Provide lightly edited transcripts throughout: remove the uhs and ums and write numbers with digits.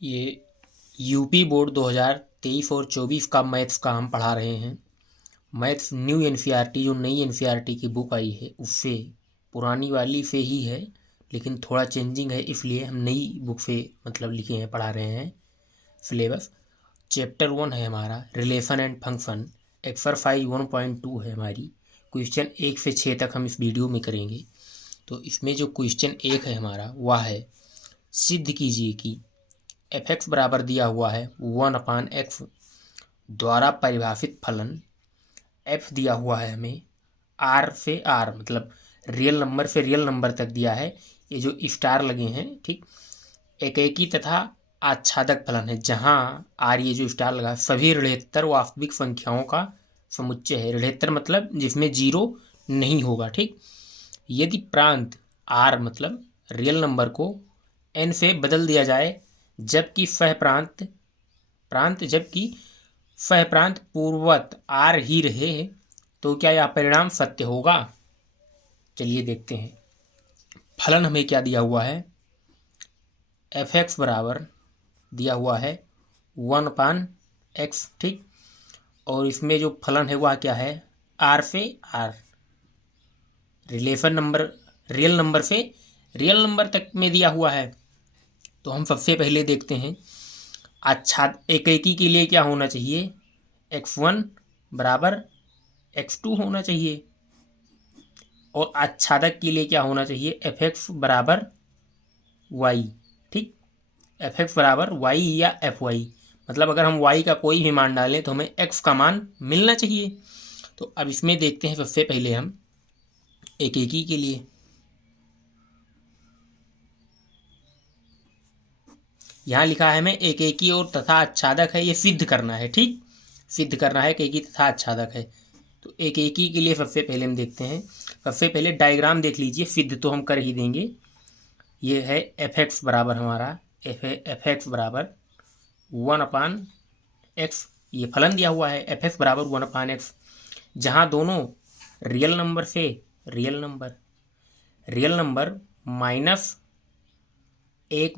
ये UP board 2023 और 24 का मैथ्स का हम पढ़ा रहे हैं। मैथ्स न्यू एनसीईआरटी जो नई एनसीईआरटी की बुक आई है उससे, पुरानी वाली से ही है लेकिन थोड़ा चेंजिंग है, इसलिए हम नई बुक से मतलब लिखे हैं, पढ़ा रहे हैं। सिलेबस चैप्टर 1 है हमारा रिलेशन एंड फंक्शन। एक्सरसाइज 1.2 है हमारी। क्वेश्चन 1 से 6 तक हम इस वीडियो में करेंगे। तो इसमें जो क्वेश्चन 1 है हमारा वह है, सिद्ध कीजिए कि एफ एक्स बराबर दिया हुआ है 1/x द्वारा परिभाषित फलन एफ दिया हुआ है हमें आर से आर, मतलब रियल नंबर से रियल नंबर तक दिया है। ये जो स्टार लगे हैं, ठीक, एकेकी तथा आच्छादक फलन है, जहाँ आर ये जो स्टार लगा सभी ऋणोत्तर वास्तविक संख्याओं का समुच्चय है। ऋणोत्तर मतलब जिसमें जीरो नहीं होगा, ठीक। यदि प्रांत आर मतलब रियल नंबर को एन से बदल दिया जाए जबकि सह प्रांत पूर्ववत आर ही रहे, तो क्या यह परिणाम सत्य होगा? चलिए देखते हैं। फलन हमें क्या दिया हुआ है, एफ एक्स बराबर दिया हुआ है 1/x, ठीक। और इसमें जो फलन है वह क्या है, आर से R, relation number real number से रियल नंबर तक में दिया हुआ है। तो हम सबसे पहले देखते हैं एकेकी के लिए क्या होना चाहिए, x1 बराबर x2 होना चाहिए, और आच्छादक के लिए क्या होना चाहिए, एफ एक्स बराबर वाई, ठीक। एफ एक्स बराबर वाई या एफ वाई, मतलब अगर हम वाई का कोई भी मान डालें तो हमें एक्स का मान मिलना चाहिए। तो अब इसमें देखते हैं सबसे पहले हम एकेकी के लिए। यहाँ लिखा है हमें एकेकी और तथा आच्छादक है, ये सिद्ध करना है, ठीक, सिद्ध करना है एकेकी तथा आच्छादक है। तो एकेकी के लिए सबसे पहले हम देखते हैं, सबसे पहले डायग्राम देख लीजिए, सिद्ध तो हम कर ही देंगे। ये है एफ एक्स बराबर हमारा एफ एक्स बराबर 1/x, ये फलन दिया हुआ है एफ एक्स बराबर 1/x, जहाँ दोनों रियल नंबर से रियल नंबर -1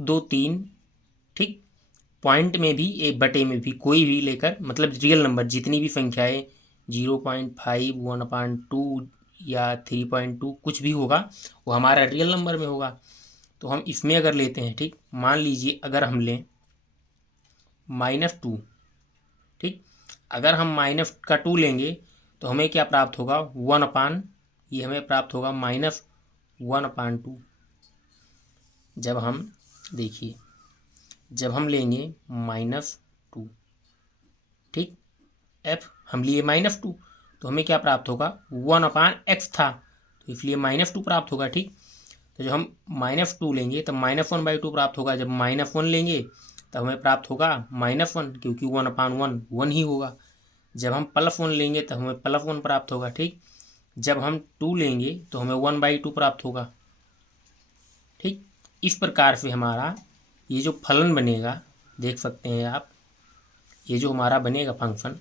2 3, ठीक, पॉइंट में भी एक बटे में भी कोई भी लेकर, मतलब रियल नंबर जितनी भी संख्याएं 0.5 1/2 या 3.2 कुछ भी होगा वो हमारा रियल नंबर में होगा। तो हम इसमें अगर लेते हैं, ठीक, मान लीजिए अगर हम लें -2, ठीक, अगर हम -2 लेंगे तो हमें क्या प्राप्त होगा, ये हमें प्राप्त होगा -1/2। जब हम देखिए, जब हम लेंगे -2, ठीक, एफ हम लिए -2 तो हमें क्या प्राप्त होगा, 1/x था तो इसलिए -2 प्राप्त होगा, ठीक। तो जब हम -2 लेंगे तब -1/2 प्राप्त होगा, जब -1 लेंगे तब हमें प्राप्त होगा -1, क्योंकि 1/1 1 ही होगा। जब हम +1 लेंगे तब हमें +1 प्राप्त होगा, ठीक। जब हम 2 लेंगे तो हमें 1/2 प्राप्त होगा, ठीक। इस प्रकार से हमारा ये जो फलन बनेगा, देख सकते हैं आप, ये जो हमारा बनेगा फंक्शन,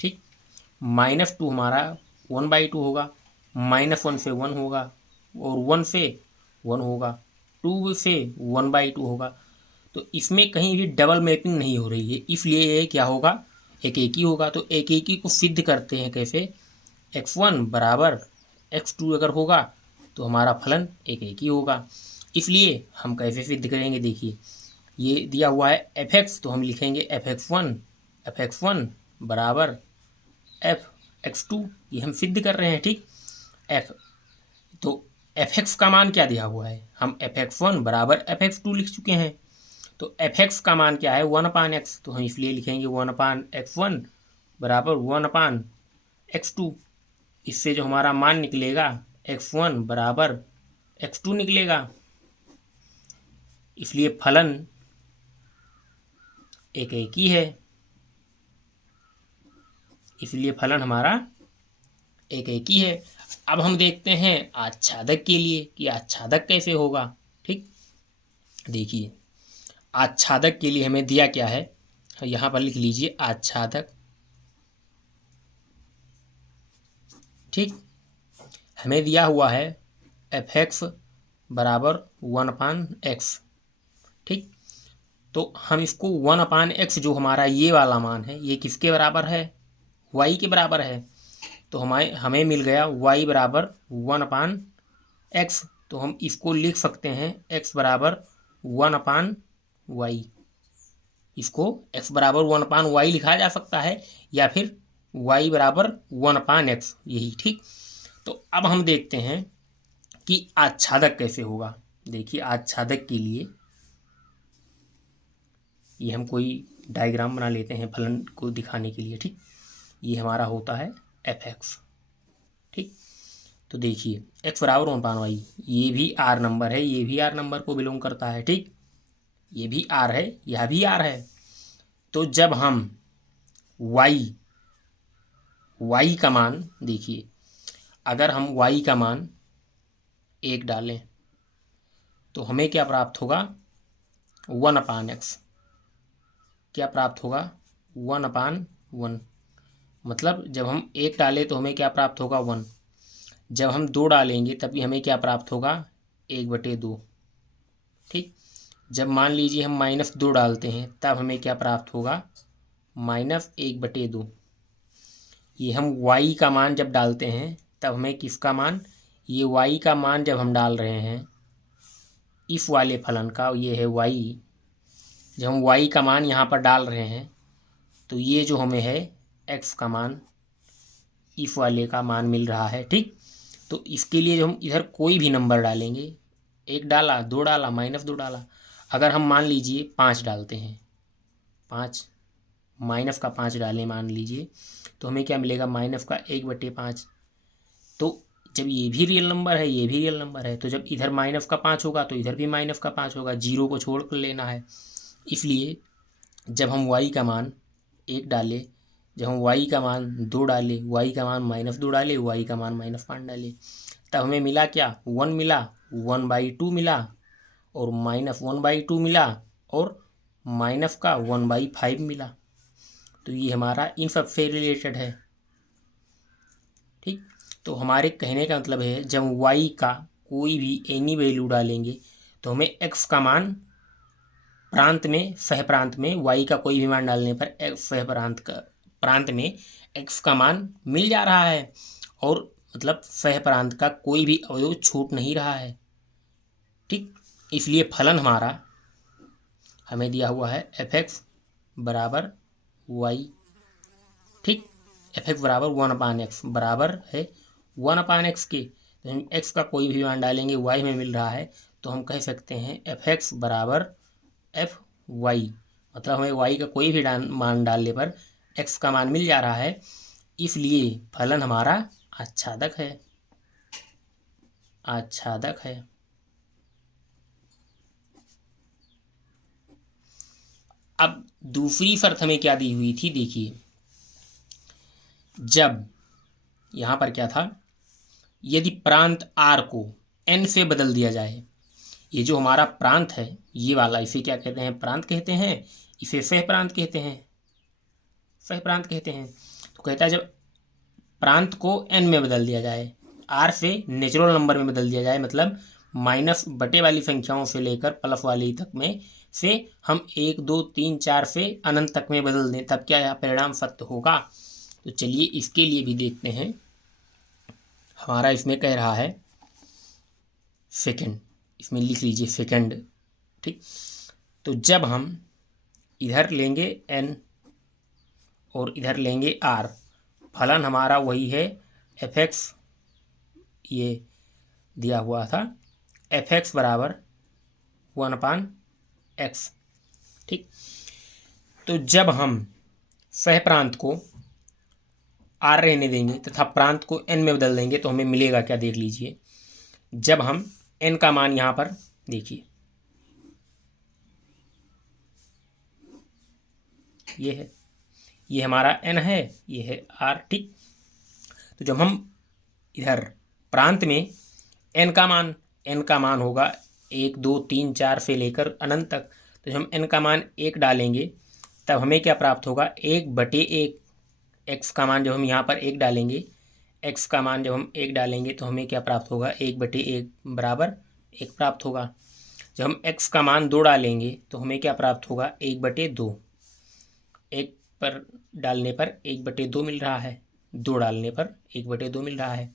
ठीक, -2 हमारा 1/2 होगा, -1 से 1 होगा, और 1 से 1 होगा, 2 से 1/2 होगा। तो इसमें कहीं भी डबल मैपिंग नहीं हो रही है, इसलिए ये क्या होगा, एक ही होगा। तो एक ही को सिद्ध करते हैं कैसे, x1 बराबर x2 अगर होगा तो हमारा फलन एक ही होगा। इसलिए हम कैसे सिद्ध करेंगे, देखिए ये दिया हुआ है एफ एक्स, तो हम लिखेंगे एफ एक्स वन बराबर एफ एक्स टू, ये हम सिद्ध कर रहे हैं, ठीक। एफ तो एफ एक्स का मान क्या दिया हुआ है, हम एफ एक्स वन बराबर एफ एक्स टू लिख चुके हैं। तो एफ एक्स का मान क्या है, 1/x, तो हम इसलिए लिखेंगे 1/x1 बराबर 1/x2। इससे जो हमारा मान निकलेगा x1 बराबर x2 निकलेगा, इसलिए फलन एक ही है, इसलिए फलन हमारा एक ही है। अब हम देखते हैं आच्छादक के लिए कि आच्छादक कैसे होगा, ठीक। देखिए आच्छादक के लिए हमें दिया क्या है, यहाँ पर लिख लीजिए आच्छादक, ठीक। हमें दिया हुआ है एफ एक्स बराबर 1/x, ठीक। तो हम इसको 1/x जो हमारा ये वाला मान है ये किसके बराबर है, y के बराबर है। तो हमें मिल गया y बराबर 1/x। तो हम इसको लिख सकते हैं x बराबर 1/y। इसको x बराबर 1/y लिखा जा सकता है या फिर y बराबर 1/x, यही। ठीक। तो अब हम देखते हैं कि आच्छादक कैसे होगा। देखिए आच्छादक के लिए ये हम कोई डायग्राम बना लेते हैं फलन को दिखाने के लिए। ठीक। ये हमारा होता है fx। ठीक। तो देखिए x बराबर 1/y, ये भी r नंबर है, ये भी r नंबर को बिलोंग करता है। ठीक। ये भी r है, यह भी r है। तो जब हम y का मान देखिए, अगर हम y का मान 1 डालें तो हमें क्या प्राप्त होगा, 1/x। क्या प्राप्त होगा, 1/1। मतलब जब हम 1 डालें तो हमें क्या प्राप्त होगा, 1। जब हम 2 डालेंगे तब भी हमें क्या प्राप्त होगा, 1/2। ठीक। जब मान लीजिए हम -2 डालते हैं तब हमें क्या प्राप्त होगा, -1/2। ये हम y का मान जब डालते हैं तब हमें किसका मान, ये y का मान जब हम डाल रहे हैं इस वाले फलन का, ये है y। जब हम y का मान यहाँ पर डाल रहे हैं तो ये जो हमें है x का मान, इस वाले का मान मिल रहा है। ठीक। तो इसके लिए जो हम इधर कोई भी नंबर डालेंगे, 1 डाला, 2 डाला, -2 डाला। अगर हम मान लीजिए 5 डालते हैं, 5 -5 डालें मान लीजिए, तो हमें क्या मिलेगा, -1/5। तो जब ये भी रियल नंबर है, ये भी रियल नंबर है, तो जब इधर -5 होगा तो इधर भी -5 होगा, 0 को छोड़ कर लेना है। इसलिए जब हम y का मान 1 डाले, जब हम y का मान 2 डाले, y का मान -2 डाले, y का मान -5 डाले, तब हमें मिला क्या, 1 मिला, 1/2 मिला, और -1/2 मिला, और माइनस का 1/5 मिला। तो ये हमारा इन सब से रिलेटेड है। ठीक। तो हमारे कहने का मतलब है जब y का कोई भी एनी वैल्यू डालेंगे तो हमें x का मान प्रांत में, सह प्रांत में y का कोई भी मान डालने पर सह प्रांत में x का मान मिल जा रहा है, और मतलब सह प्रांत का कोई भी अवयव छूट नहीं रहा है। ठीक। इसलिए फलन हमारा हमें दिया हुआ है fx बराबर y। ठीक। fx बराबर 1/x बराबर है 1/x के। तो हम x का कोई भी मान डालेंगे, y में मिल रहा है, तो हम कह सकते हैं fx बराबर fy। मतलब हमें y का कोई भी मान डालने पर x का मान मिल जा रहा है, इसलिए फलन हमारा आच्छादक है, आच्छादक है। अब दूसरी शर्त हमें क्या दी हुई थी, देखिए जब यहाँ पर क्या था, यदि प्रांत R को n से बदल दिया जाए, ये जो हमारा प्रांत है ये वाला, इसे क्या कहते हैं, प्रांत कहते हैं, इसे सह प्रांत कहते हैं, सह प्रांत कहते हैं। तो कहता है जब प्रांत को n में बदल दिया जाए, R से नेचुरल नंबर में बदल दिया जाए, मतलब माइनस बटे वाली संख्याओं से लेकर प्लस वाली तक में से हम 1 2 3 4 से अनंत तक में बदल दें, तब क्या यह परिणाम सत्य होगा। तो चलिए इसके लिए भी देखते हैं। हमारा इसमें कह रहा है सेकंड, इसमें लिख लीजिए सेकंड। ठीक। तो जब हम इधर लेंगे n और इधर लेंगे r, फलन हमारा वही है fx, ये दिया हुआ था fx बराबर 1/x। ठीक। तो जब हम सह प्रांत को r रहने देंगे तथा प्रांत को n में बदल देंगे तो हमें मिलेगा क्या, देख लीजिए। जब हम n का मान यहाँ पर देखिए, ये है, ये हमारा n है, ये है r। ठीक। तो जब हम इधर प्रांत में n का मान होगा 1 2 3 4 से लेकर अनंत तक, तो जब हम n का मान 1 डालेंगे तब हमें क्या प्राप्त होगा, 1/1। x का मान जब हम यहाँ पर 1 डालेंगे, x का मान जब हम 1 डालेंगे तो हमें क्या प्राप्त होगा, 1/1 बराबर 1 प्राप्त होगा। जब हम x का मान 2 डालेंगे तो हमें क्या प्राप्त होगा, 1/2। 1 पर डालने पर 1/2 मिल रहा है, 2 डालने पर 1/2 मिल रहा है।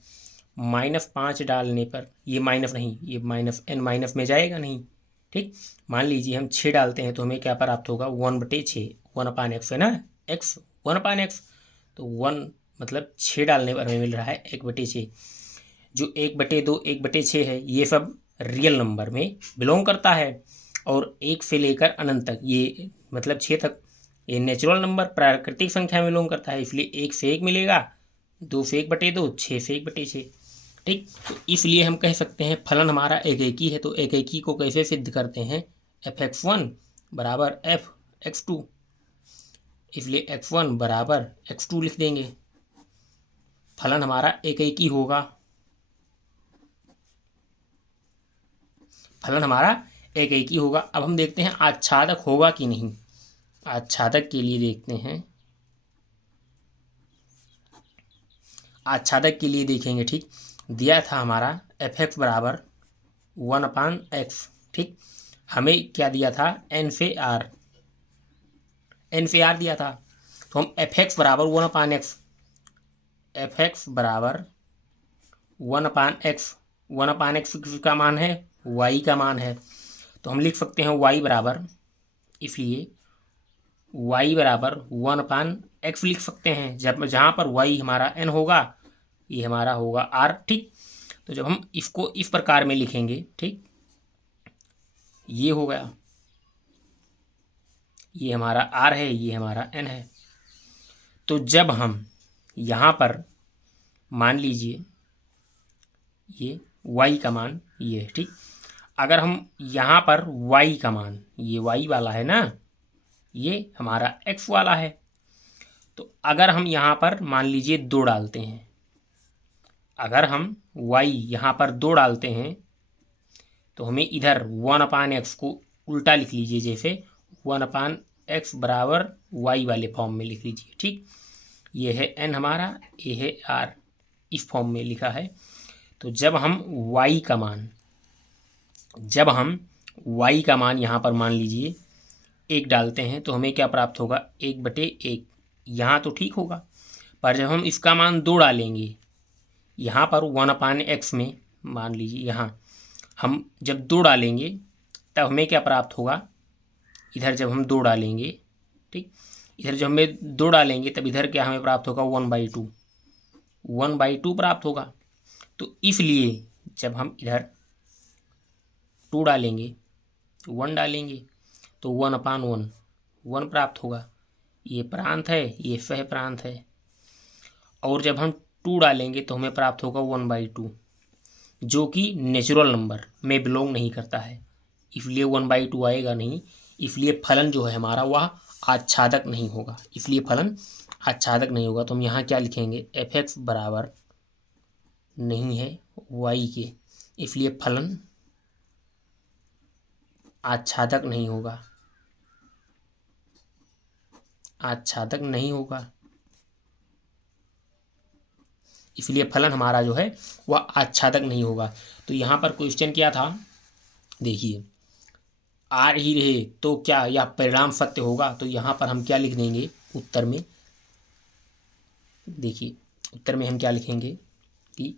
-5 डालने पर, ये माइनस नहीं, ये माइनस n माइनस में जाएगा नहीं, ठीक। मान लीजिए हम 6 डालते हैं तो हमें क्या प्राप्त होगा, 1/6, 1/x है ना, x 1/x, तो 1 मतलब 6 डालने पर हमें मिल रहा है 1/6। जो 1/2, 1/6 है, ये सब रियल नंबर में बिलोंग करता है। और 1 से लेकर अनंत तक, ये मतलब 6 तक, ये नेचुरल नंबर प्राकृतिक संख्या में बिलोंग करता है। इसलिए 1 से 1 मिलेगा, 2 से 1/2, 6 से 1/6, ठीक। तो इसलिए हम कह सकते हैं फलन हमारा एकेकी है। तो एकेकी को कैसे सिद्ध करते हैं, f(x1) बराबर f(x2), इसलिए x1 बराबर x2 लिख देंगे। फलन हमारा एकेकी होगा, फलन हमारा एकेकी होगा। अब हम देखते हैं आच्छादक होगा कि नहीं। आच्छादक के लिए देखते हैं, आच्छादक के लिए देखेंगे, ठीक। दिया था हमारा f(x) बराबर 1/x, ठीक। हमें क्या दिया था, n से r, n से r दिया था। तो हम f(x) बराबर 1/x, f(x) बराबर 1/x, 1/x का मान है, y का मान है, तो हम लिख सकते हैं y बराबर, इसलिए y बराबर 1/x लिख सकते हैं। जब जहाँ पर y हमारा n होगा, ये हमारा होगा r, ठीक। तो जब हम इसको इस प्रकार में लिखेंगे, ठीक, ये हो गया, ये हमारा r है, ये हमारा n है। तो जब हम यहाँ पर मान लीजिए ये y का मान ये है, ठीक। अगर हम यहाँ पर y का मान, ये y वाला है ना, ये हमारा x वाला है, तो अगर हम यहाँ पर मान लीजिए 2 डालते हैं, अगर हम y यहाँ पर 2 डालते हैं तो हमें इधर 1/x को उल्टा लिख लीजिए, जैसे 1/x बराबर y वाले फॉर्म में लिख लीजिए, ठीक। ये है n हमारा, ये है r, इस फॉर्म में लिखा है। तो जब हम y का मान, जब हम y का मान यहाँ पर मान लीजिए 1 डालते हैं तो हमें क्या प्राप्त होगा, 1/1। यहाँ तो ठीक होगा, पर जब हम इसका मान 2 डालेंगे यहाँ पर 1/x में, मान लीजिए यहाँ हम जब 2 डालेंगे तब हमें क्या प्राप्त होगा, इधर जब हम 2 डालेंगे, ठीक, इधर जब हमें 2 डालेंगे तब इधर क्या हमें प्राप्त होगा, 1/2, 1/2 प्राप्त होगा। तो इसलिए जब हम इधर 2 डालेंगे, 1 डालेंगे तो 1/1, 1 प्राप्त होगा। ये प्रांत है, ये सह प्रांत है। और जब हम 2 डालेंगे तो हमें प्राप्त होगा 1/2, जो कि नेचुरल नंबर में बिलोंग नहीं करता है, इसलिए 1/2 आएगा नहीं। इसलिए फलन जो है हमारा वह आच्छादक नहीं होगा, इसलिए फलन आच्छादक नहीं होगा। तो हम यहाँ क्या लिखेंगे, f(x) बराबर नहीं है y के, इसलिए फलन आच्छादक नहीं होगा, आच्छादक नहीं होगा। इसलिए फलन हमारा जो है वह आच्छादक नहीं होगा। तो यहाँ पर क्वेश्चन क्या था, देखिए, आ ही रहे तो क्या यह परिणाम सत्य होगा। तो यहाँ पर हम क्या लिख देंगे उत्तर में, देखिए उत्तर में हम क्या लिखेंगे कि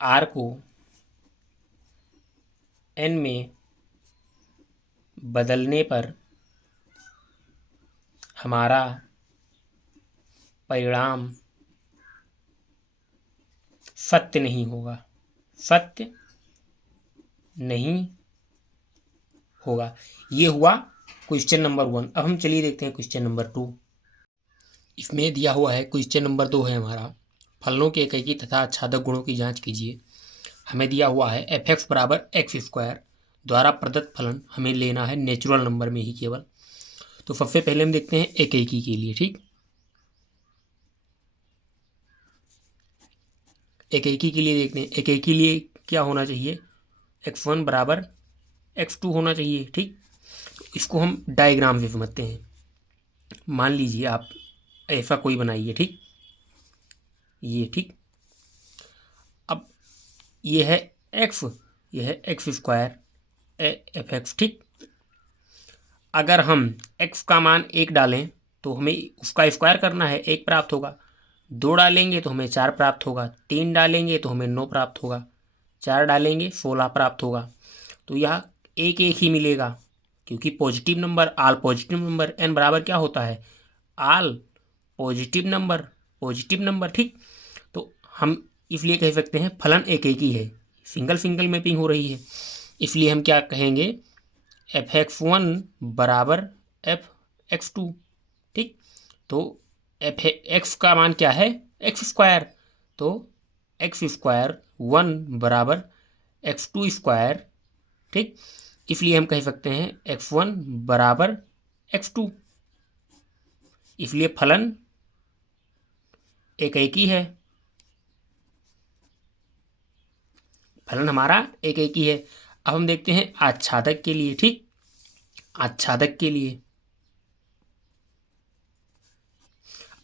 r को n में बदलने पर हमारा परिणाम सत्य नहीं होगा, सत्य नहीं होगा। ये हुआ क्वेश्चन नंबर 1। अब हम चलिए देखते हैं क्वेश्चन नंबर 2। इसमें दिया हुआ है, क्वेश्चन नंबर 2 है हमारा, फलनों के एकेकी तथा आच्छादक गुणों की जांच कीजिए। हमें दिया हुआ है f(x) बराबर x² द्वारा प्रदत्त फलन हमें लेना है नेचुरल नंबर में ही केवल। तो सबसे पहले हम देखते हैं एकेकी के लिए, ठीक। एकेकी के लिए देखते हैं, एकेकी के लिए क्या होना चाहिए, x1 बराबर x2 होना चाहिए, ठीक। तो इसको हम डायग्राम से समझते हैं। मान लीजिए आप ऐसा कोई बनाइए, ठीक, ये, ठीक। अब ये है x, ये है x², एफ एक्स, ठीक। अगर हम x का मान 1 डालें तो हमें उसका स्क्वायर करना है, 1 प्राप्त होगा। 2 डालेंगे तो हमें 4 प्राप्त होगा। 3 डालेंगे तो हमें 9 प्राप्त होगा। 4 डालेंगे 16 प्राप्त होगा। तो यह एक एक ही मिलेगा, क्योंकि पॉजिटिव नंबर, आल पॉजिटिव नंबर, n बराबर क्या होता है, आल पॉजिटिव नंबर, ठीक। तो हम इसलिए कह सकते हैं फलन एक एक ही है, सिंगल सिंगल मैपिंग हो रही है। इसलिए हम क्या कहेंगे, f(x1) बराबर f(x2), ठीक। तो x का मान क्या है, एक्स स्क्वायर, तो एक्स स्क्वायर 1 बराबर x2 स्क्वायर, ठीक। इसलिए हम कह सकते हैं x1 बराबर x2। इसलिए फलन एक एक ही है, फलन हमारा एक एक ही है। अब हम देखते हैं आच्छादक के लिए, ठीक। आच्छादक के लिए,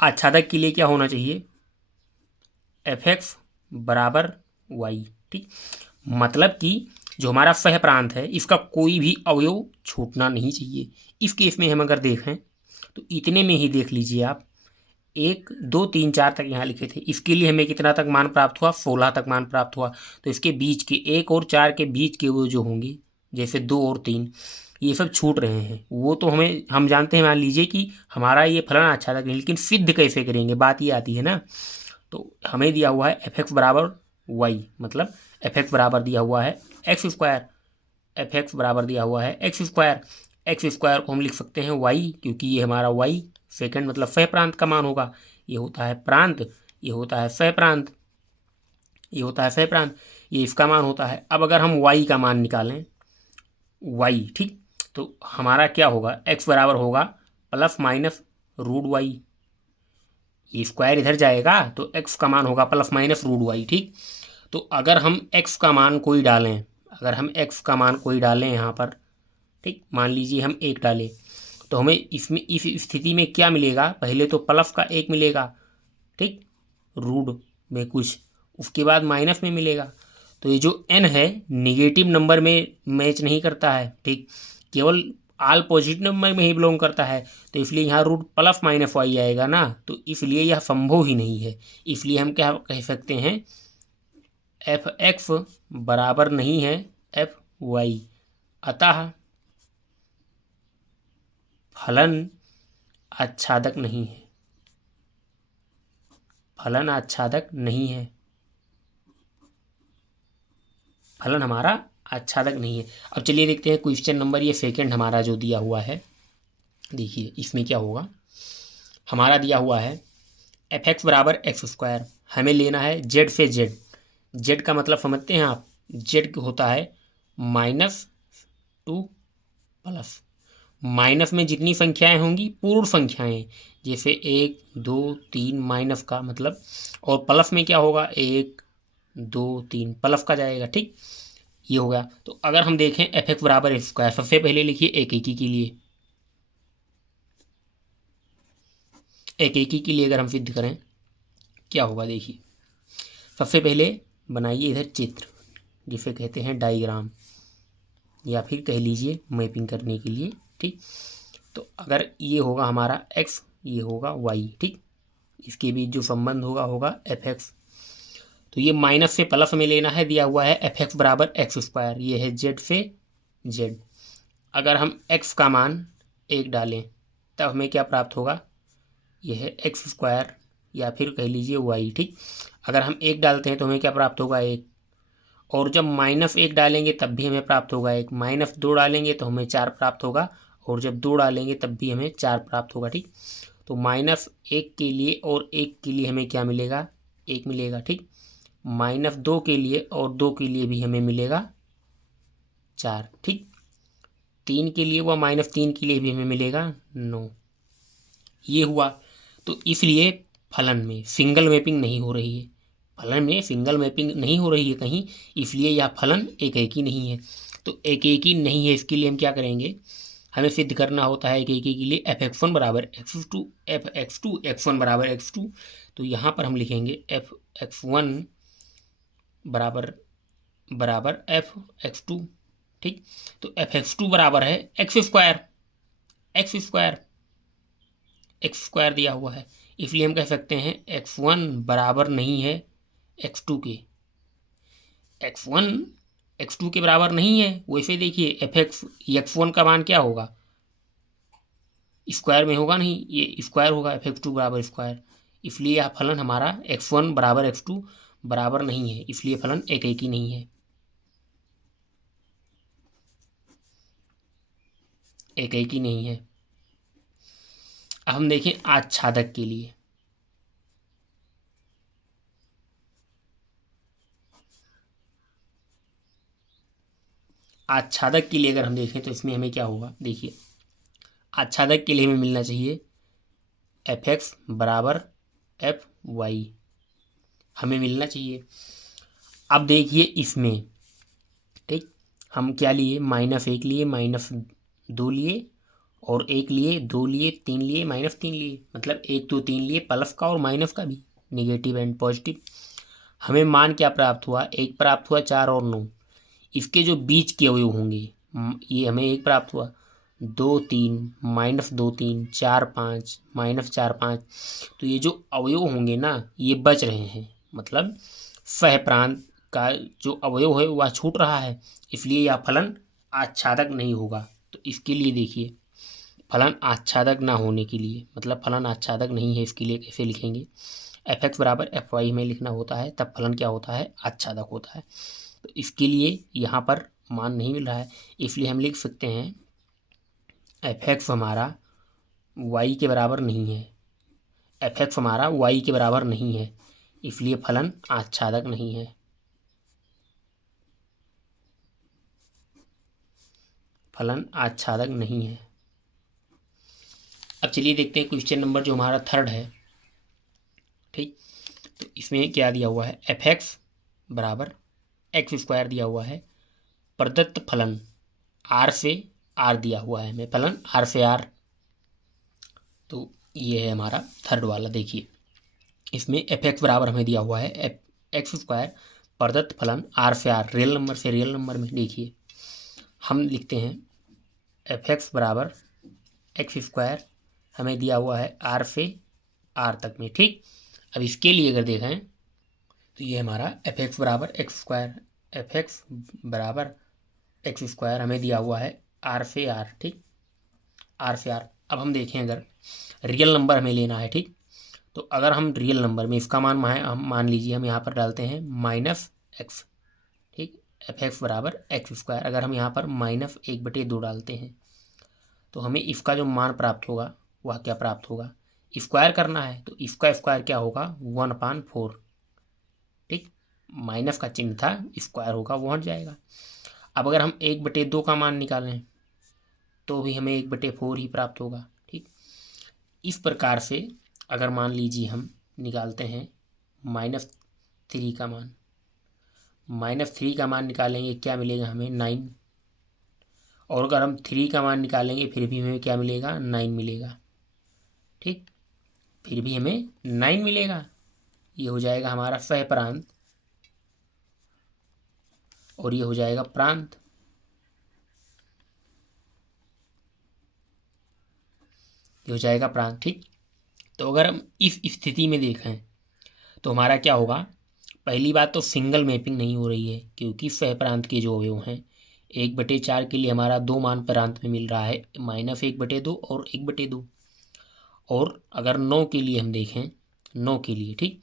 आच्छादक के लिए क्या होना चाहिए, f(x) बराबर y, ठीक। मतलब कि जो हमारा सह प्रांत है इसका कोई भी अवयव छूटना नहीं चाहिए। इस केस में हम अगर देखें तो इतने में ही देख लीजिए आप, 1 2 3 4 तक यहाँ लिखे थे, इसके लिए हमें कितना तक मान प्राप्त हुआ, 16 तक मान प्राप्त हुआ। तो इसके बीच के 1 और 4 के बीच के वो जो होंगे, जैसे 2 और 3, ये सब छूट रहे हैं। वो तो हम जानते हैं, मान लीजिए कि हमारा ये फलन आच्छादक नहीं, लेकिन सिद्ध कैसे करेंगे, बात ये आती है ना। तो हमें दिया हुआ है f(x) बराबर y, मतलब f(x) बराबर दिया हुआ है एक्स स्क्वायर, f(x) बराबर दिया हुआ है एक्स स्क्वायर। एक्स स्क्वायर को हम लिख सकते हैं y, क्योंकि ये हमारा y सेकंड मतलब सह प्रांत का मान होगा। ये होता है प्रांत, ये होता है सह प्रांत, ये होता है सह प्रांत, ये इसका मान होता है। अब अगर हम y का मान निकालें, y, ठीक, तो हमारा क्या होगा, x बराबर होगा प्लस माइनस रूट वाई, ये स्क्वायर इधर जाएगा तो x का मान होगा प्लस माइनस रूट वाई, ठीक। तो अगर हम x का मान कोई डालें, अगर हम x का मान कोई डालें यहाँ पर, ठीक, मान लीजिए हम 1 डालें, तो हमें इसमें इस स्थिति में क्या मिलेगा, पहले तो प्लस का 1 मिलेगा, ठीक, रूट में कुछ, उसके बाद माइनस में मिलेगा। तो ये जो n है निगेटिव नंबर में मैच नहीं करता है, ठीक, केवल आल पॉजिटिव नंबर में ही बिलोंग करता है। तो इसलिए यहाँ रूट प्लस माइनस वाई आएगा ना, तो इसलिए यह संभव ही नहीं है। इसलिए हम क्या कह सकते हैं, f(x) बराबर नहीं है f(y), अतः फलन आच्छादक नहीं है, फलन आच्छादक नहीं है, फलन हमारा आच्छादक नहीं है। अब चलिए देखते हैं क्वेश्चन नंबर ये सेकंड हमारा जो दिया हुआ है, देखिए इसमें क्या होगा। हमारा दिया हुआ है f(x) बराबर एक्स स्क्वायर, हमें लेना है z से z, z का मतलब समझते हैं आप, z होता है -2 प्लस, माइनस में जितनी संख्याएं होंगी पूर्ण संख्याएं, जैसे 1 2 3 माइनस का मतलब, और प्लस में क्या होगा, 1 2 3 प्लस का जाएगा, ठीक, ये हो गया। तो अगर हम देखें f(x) बराबर एक्स स्क्वायर, सबसे पहले लिखिए एक एकी के लिए, एक एकी के लिए अगर हम सिद्ध करें क्या होगा, देखिए सबसे पहले बनाइए इधर चित्र, जिसे कहते हैं डायग्राम, या फिर कह लीजिए मैपिंग करने के लिए, ठीक। तो अगर ये होगा हमारा x, ये होगा y, ठीक, इसके बीच जो संबंध होगा f(x), तो ये माइनस से प्लस में लेना है, दिया हुआ है f(x) बराबर एक्स स्क्वायर, ये है z से z। अगर हम x का मान 1 डालें तब हमें क्या प्राप्त होगा, यह है एक्स स्क्वायर, या फिर कह लीजिए y, ठीक। अगर हम 1 डालते हैं तो हमें क्या प्राप्त होगा, 1, और जब -1 डालेंगे तब भी हमें प्राप्त होगा 1, -2 डालेंगे तो हमें 4 प्राप्त होगा, और जब 2 डालेंगे तब भी हमें 4 प्राप्त होगा, ठीक। तो -1 के लिए और 1 के लिए हमें क्या मिलेगा, 1 मिलेगा, ठीक। -2 के लिए और 2 के लिए भी हमें मिलेगा 4, ठीक। 3 के लिए व -3 के लिए भी हमें मिलेगा 9, ये हुआ। तो इसलिए फलन में सिंगल मैपिंग नहीं हो रही है, फलन में सिंगल मैपिंग नहीं हो रही है कहीं, इसलिए यह फलन एक एक ही नहीं है। तो एक एक ही नहीं है, इसके लिए हम क्या करेंगे, हमें सिद्ध करना होता है एक एक ही के लिए f(x1) बराबर x2, f(x2) x1 बराबर x2। तो यहाँ पर हम लिखेंगे f(x1) बराबर f(x2) ठीक। तो f(x2) बराबर है एक्स स्क्वायर, एक्स स्क्वायर दिया हुआ है, इसलिए हम कह सकते हैं x1 बराबर नहीं है x2 के। x1 x2 के बराबर नहीं है। वैसे देखिए x1 का मान क्या होगा, स्क्वायर में होगा नहीं, ये स्क्वायर होगा, f(x2) बराबर स्क्वायर। इसलिए यह फलन हमारा x1 बराबर x2 बराबर नहीं है, इसलिए फलन एक ही नहीं है, एक ही नहीं है। अब हम देखें आच्छादक के लिए। आच्छादक के लिए अगर हम देखें तो इसमें हमें क्या होगा, देखिए आच्छादक के लिए हमें मिलना चाहिए f(x) बराबर fy, हमें मिलना चाहिए। अब देखिए इसमें, ठीक, हम क्या लिए, -1 लिए, -2 लिए, और 1 लिए, 2 लिए, 3 लिए, -3 लिए, मतलब 1 2 3 लिए, प्लस का और माइनस का भी, निगेटिव एंड पॉजिटिव। हमें मान क्या प्राप्त हुआ, 1 प्राप्त हुआ, 4 और 9। इसके जो बीच के अवयव होंगे, ये हमें 1 प्राप्त हुआ, 2 3, -2 3, 4 5, -4 5। तो ये जो अवयव होंगे ना, ये बच रहे हैं, मतलब सह प्रांत का जो अवयव है वह छूट रहा है, इसलिए यह फलन आच्छादक नहीं होगा। तो इसके लिए देखिए, फलन आच्छादक ना होने के लिए, मतलब फलन आच्छादक नहीं है, इसके लिए कैसे लिखेंगे, f(x) बराबर fy में लिखना होता है, तब फलन क्या होता है, आच्छादक होता है। तो इसके लिए यहाँ पर मान नहीं मिल रहा है, इसलिए हम लिख सकते हैं f(x) हमारा y के बराबर नहीं है, f(x) हमारा y के बराबर नहीं है, इसलिए फलन आच्छादक नहीं है, फलन आच्छादक नहीं है। अब चलिए देखते हैं क्वेश्चन नंबर जो हमारा 3 है, ठीक। तो इसमें क्या दिया हुआ है, f(x) बराबर x² दिया हुआ है, प्रदत्त फलन r से r दिया हुआ है, हमें फलन r से r। तो ये है हमारा 3 वाला। देखिए इसमें f(x) बराबर हमें दिया हुआ है x², प्रदत्त फलन r से r, रियल नंबर से रियल नंबर में। देखिए हम लिखते हैं f(x) बराबर x², हमें दिया हुआ है r से r तक में, ठीक। अब इसके लिए अगर देखें तो ये हमारा f(x) बराबर x², f(x) बराबर x² हमें दिया हुआ है r से r, ठीक, r से r। अब हम देखें अगर रियल नंबर हमें लेना है, ठीक, तो अगर हम रियल नंबर में इसका मान हम मान लीजिए हम यहाँ पर डालते हैं -x, ठीक, f(x) बराबर x²। अगर हम यहाँ पर -1/2 डालते हैं तो हमें इसका जो मान प्राप्त होगा वह क्या प्राप्त होगा, स्क्वायर करना है तो इसका स्क्वायर क्या होगा, 1/4, ठीक, माइनस का चिन्ह था, स्क्वायर होगा, वो हट जाएगा। अब अगर हम 1/2 का मान निकालें तो भी हमें 1/4 ही प्राप्त होगा, ठीक। इस प्रकार से अगर मान लीजिए हम निकालते हैं -3 का मान, -3 का मान निकालेंगे, क्या मिलेगा हमें, 9। और अगर हम 3 का मान निकालेंगे फिर भी हमें क्या मिलेगा, 9 मिलेगा, ठीक, फिर भी हमें 9 मिलेगा। ये हो जाएगा हमारा सह प्रांत और ये हो जाएगा प्रांत, ये हो जाएगा प्रांत, ठीक। तो अगर हम इस स्थिति में देखें तो हमारा क्या होगा, पहली बात तो सिंगल मैपिंग नहीं हो रही है, क्योंकि सह प्रांत के जो अवयव हैं 1/4 के लिए हमारा 2 मान प्रांत में मिल रहा है, -1/2 और 1/2। और अगर 9 के लिए हम देखें, 9 के लिए, ठीक,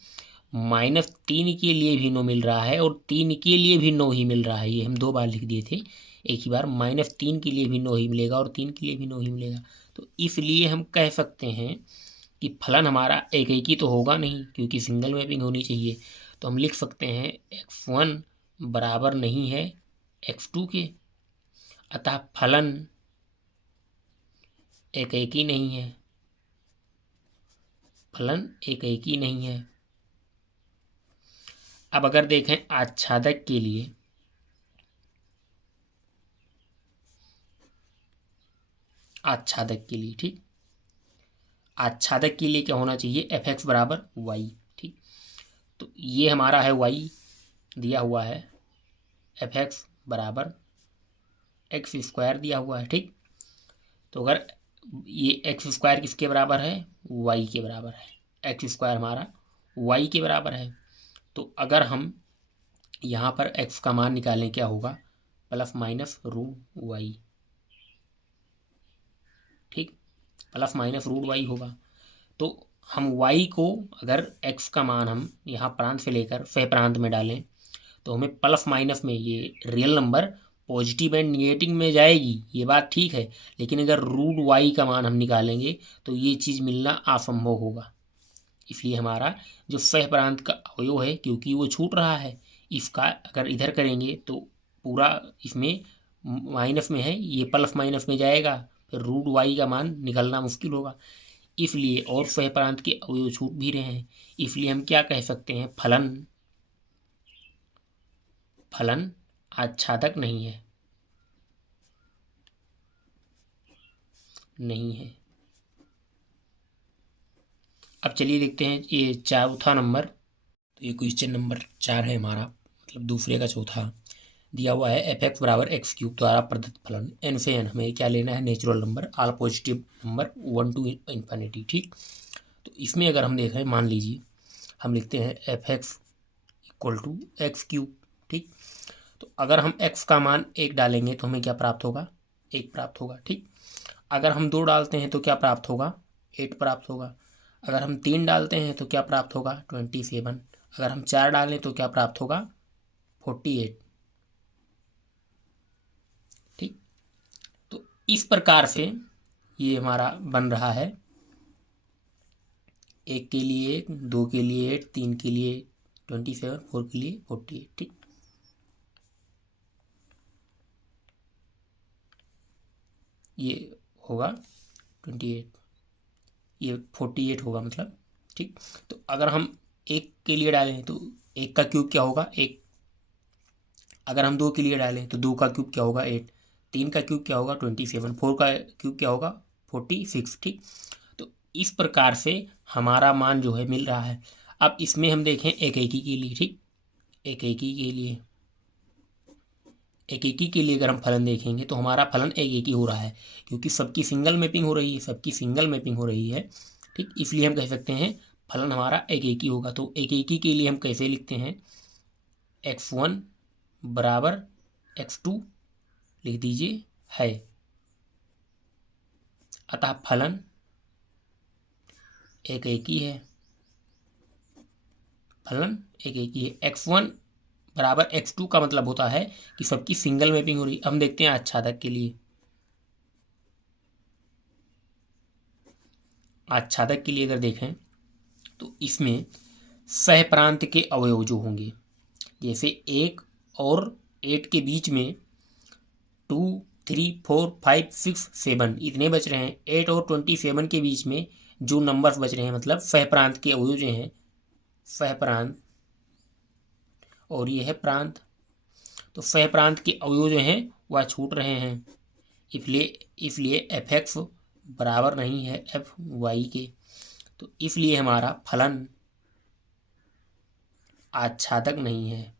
-3 के लिए भी 9 मिल रहा है और 3 के लिए भी 9 ही मिल रहा है। ये हम 2 बार लिख दिए थे, एक ही बार, -3 के लिए भी 9 ही मिलेगा और 3 के लिए भी 9 ही मिलेगा। तो इसलिए हम कह सकते हैं कि फलन हमारा एक ही तो होगा नहीं, क्योंकि सिंगल मैपिंग होनी चाहिए। तो हम लिख सकते हैं x1 बराबर नहीं है x2 के, अतः फलन एक ही नहीं है, फलन एक ही नहीं है। अब अगर देखें आच्छादक के लिए, आच्छादक के लिए, ठीक, आच्छादक के लिए क्या होना चाहिए, f(x) बराबर y, ठीक। तो ये हमारा है y दिया हुआ है, f(x) बराबर एक्स स्क्वायर दिया हुआ है, ठीक। तो अगर ये एक्स स्क्वायर किसके बराबर है, वाई के बराबर है, एक्स स्क्वायर हमारा वाई के बराबर है। तो अगर हम यहाँ पर एक्स का मान निकालें क्या होगा, प्लस माइनस रूट वाई, ठीक, प्लस माइनस रूट वाई होगा। तो हम y को अगर x का मान हम यहाँ प्रांत से लेकर सह प्रांत में डालें तो हमें प्लस माइनस में ये real number positive and negative में जाएगी, ये बात ठीक है, लेकिन अगर रूट y का मान हम निकालेंगे तो ये चीज़ मिलना असंभव होगा। इसलिए हमारा जो सह प्रांत का अवयव है, क्योंकि वो छूट रहा है, इसका अगर इधर करेंगे तो पूरा इसमें माइनस में है, ये प्लस माइनस में जाएगा, फिर रूट वाई का मान निकलना मुश्किल होगा। इसलिए और सह प्रांत के अवयव छूट भी रहे हैं, इसलिए हम क्या कह सकते हैं, फलन फलन आच्छादक नहीं है, नहीं है। अब चलिए देखते हैं ये चौथा नंबर। तो ये क्वेश्चन नंबर 4 है हमारा, मतलब दूसरे का चौथा। दिया हुआ है एफ एक्स बराबर एक्स क्यूब द्वारा प्रदत्त फलन एन से एन, हमें क्या लेना है, natural number, all positive number 1 to infinity, ठीक। तो इसमें अगर हम देखें, मान लीजिए हम लिखते हैं f x equal to x cube, ठीक। तो अगर हम x का मान 1 डालेंगे तो हमें क्या प्राप्त होगा, 1 प्राप्त होगा, ठीक। अगर हम 2 डालते हैं तो क्या प्राप्त होगा, 8 प्राप्त होगा। अगर हम 3 डालते हैं तो क्या प्राप्त होगा, 27। अगर हम 4 डालें तो क्या प्राप्त होगा, 48, ठीक। तो इस प्रकार से ये हमारा बन रहा है, 1 के लिए 1, 2 के लिए 8, 3 के लिए 27, 4 के लिए 48, ठीक। ये होगा 28, ये 48 होगा मतलब, ठीक। तो अगर हम 1 के लिए डालें तो 1 का क्यूब क्या होगा, 1। अगर हम 2 के लिए डालें तो 2 का क्यूब क्या होगा, 8। 3 का क्यूब क्या होगा, 27। 4 का क्यूब क्या होगा, 46, ठीक। तो इस प्रकार से हमारा मान जो है मिल रहा है। अब इसमें हम देखें एक एकी के लिए, ठीक, एक एकी के लिए, एक एकी के लिए अगर हम फलन देखेंगे तो हमारा फलन एक एकी हो रहा है, क्योंकि सबकी सिंगल मैपिंग हो रही है, सबकी सिंगल मैपिंग हो रही है, ठीक। इसलिए हम कह सकते हैं फलन हमारा एक एकी होगा। तो एक एकी के लिए हम कैसे लिखते हैं, x1 बराबर x2 लिख दीजिए है, अतः फलन एक एकी है, फलन एक एकी है। x1 बराबर x2 का मतलब होता है कि सबकी सिंगल मैपिंग हो रही। हम देखते हैं आच्छादक के लिए, आच्छादक के लिए अगर देखें तो इसमें सह प्रांत के अवयव जो होंगे, जैसे 1 और 8 के बीच में 2, 3, 4, 5, 6, 7 इतने बच रहे हैं। 8 और 27 के बीच में जो नंबर्स बच रहे हैं, मतलब सह प्रांत के अवयव जो हैं, सह प्रांत और ये है प्रांत, तो सह प्रांत के अवयव जो हैं वह छूट रहे हैं। इसलिए एफ एक्स बराबर नहीं है एफ वाई के। तो इसलिए हमारा फलन आच्छादक नहीं है,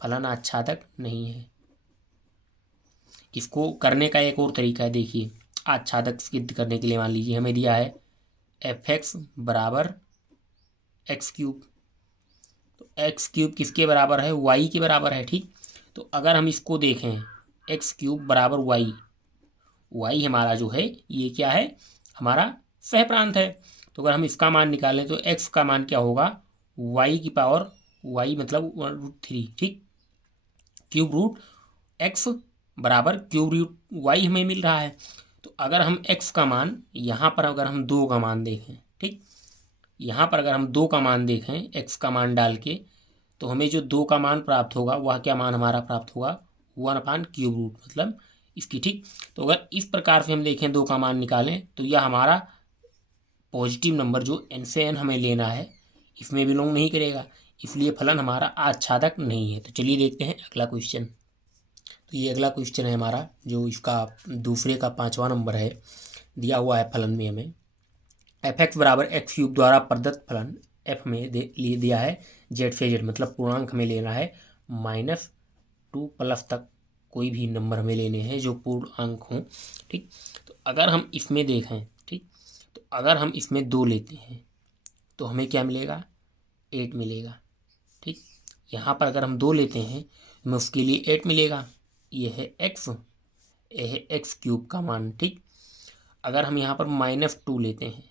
फलन आच्छादक नहीं है। इसको करने का एक और तरीका है, देखिए आच्छादक सिद्ध करने के लिए मान लीजिए हमें दिया है एफ एक्स बराबर एक्स क्यूब, तो एक्स क्यूब किसके बराबर है, वाई के बराबर है, ठीक। तो अगर हम इसको देखें एक्स क्यूब बराबर वाई, वाई हमारा जो है ये क्या है, हमारा सह प्रांत है। तो अगर हम इसका मान निकालें तो एक्स का मान क्या होगा, वाई की पावर, वाई मतलब 1/3, ठीक। क्यूब रूट एक्स बराबर क्यूब रूट वाई हमें मिल रहा है। तो अगर हम एक्स का मान यहाँ पर अगर हम 2 का मान देखें, ठीक, यहाँ पर अगर हम 2 का मान देखें एक्स का मान डाल के, तो हमें जो 2 का मान प्राप्त होगा वह क्या मान हमारा प्राप्त होगा, 1/क्यूब रूट मतलब इसकी, ठीक। तो अगर इस प्रकार से हम देखें 2 का मान निकालें तो यह हमारा पॉजिटिव नंबर जो एन से एन हमें लेना है इसमें बिलोंग नहीं करेगा, इसलिए फलन हमारा आच्छादक नहीं है। तो चलिए देखते हैं अगला क्वेश्चन। तो ये अगला क्वेश्चन है हमारा, जो इसका दूसरे का 5वां नंबर है। दिया हुआ है फलन में हमें एफ एक्स बराबर एक्स क्यूब द्वारा प्रदत्त फलन एफ में लिए दिया है जेड से जेड, मतलब पूर्णांक हमें लेना है 2 प्लस तक कोई भी नंबर हमें लेने हैं जो पूर्ण अंक हों, ठीक। तो अगर हम इसमें देखें, ठीक, तो अगर हम इसमें 2 लेते हैं तो हमें क्या मिलेगा, 8 मिलेगा, ठीक। यहाँ पर अगर हम 2 लेते हैं हमें उसके लिए 8 मिलेगा। ये है x, ये है x क्यूब का मान, ठीक। अगर हम यहाँ पर -2 लेते हैं